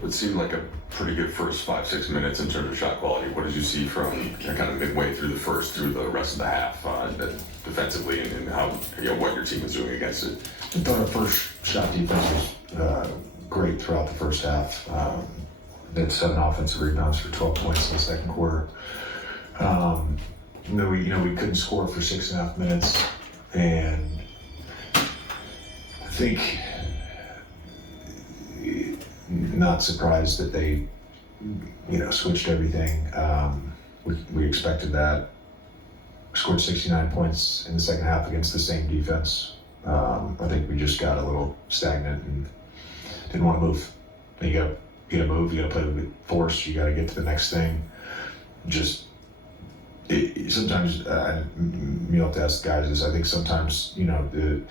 What seemed like a pretty good first 5-6 minutes in terms of shot quality. What did you see from kind of midway through the first through the rest of the half defensively, and how what your team was doing against it? I thought our first shot defense was great throughout the first half. They had 7 offensive rebounds for 12 points in the second quarter. We couldn't score for 6.5 minutes, and I think not surprised that they switched everything. We expected that. Scored 69 points in the second half against the same defense. I think we just got a little stagnant and didn't want to move. You gotta move, you gotta play with force, you gotta get to the next thing. Sometimes you have to ask guys this. I think sometimes the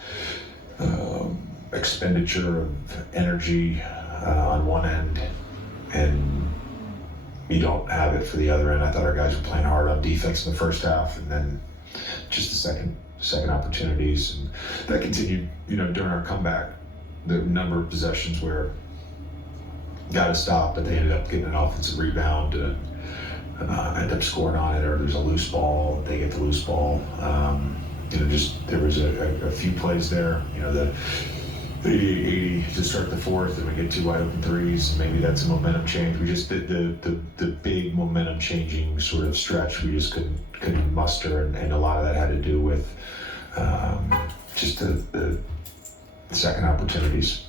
expenditure of energy on one end, and you don't have it for the other end. I thought our guys were playing hard on defense in the first half, and then just the second opportunities, and that continued. During our comeback, the number of possessions where got to stop, but they ended up getting an offensive rebound, end up scoring on it, or there's a loose ball, they get the loose ball. There was a few plays there. The 80 to start the fourth, and we get 2 wide open threes. Maybe that's a momentum change. We just did the big momentum changing sort of stretch. We just couldn't muster, and a lot of that had to do with just the second opportunities.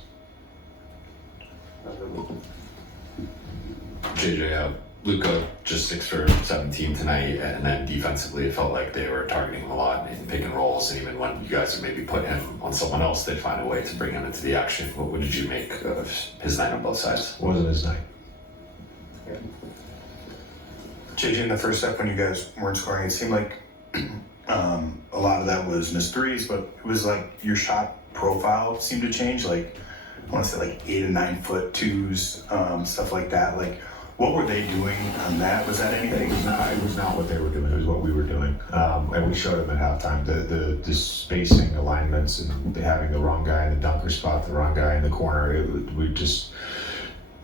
JJ, Luka just 6 for 17 tonight, and then defensively it felt like they were targeting him a lot in pick and rolls, and even when you guys would maybe put him on someone else, they'd find a way to bring him into the action. What did you make of his night on both sides? It wasn't his night. Yeah. JJ, in the first half when you guys weren't scoring, it seemed like a lot of that was missed threes, but it was like your shot profile seemed to change. Like I want to say like 8 and 9 foot twos, stuff like that. Like, what were they doing on that? Was that anything? It was not what they were doing. It was what we were doing. And we showed them at halftime the spacing alignments and having the wrong guy in the dunker spot, the wrong guy in the corner. It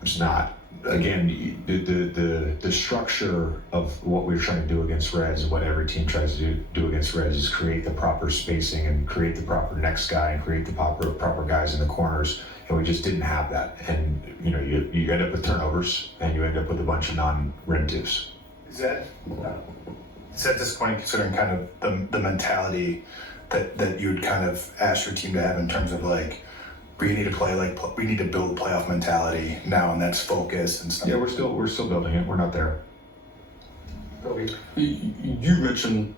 was not. Again, the structure of what we were trying to do against Reds, and what every team tries to do against Reds, is create the proper spacing and create the proper next guy and create the proper guys in the corners. And we just didn't have that. And you end up with turnovers, and you end up with a bunch of non-rim twos. Is that disappointing, considering kind of the mentality that you would kind of ask your team to have in terms of like, we need to play we need to build a playoff mentality now, and that's focus and stuff. Yeah, we're still building it. We're not there. You mentioned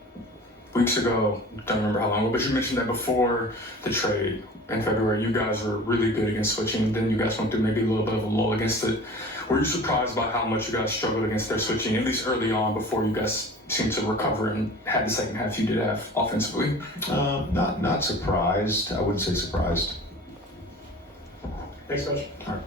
weeks ago, don't remember how long ago, but you mentioned that before the trade in February, you guys were really good against switching. Then you guys went through maybe a little bit of a lull against it. Were you surprised by how much you guys struggled against their switching, at least early on, before you guys seemed to recover and had the second half you did have offensively? Not surprised. I wouldn't say surprised. Thanks, Coach. All right.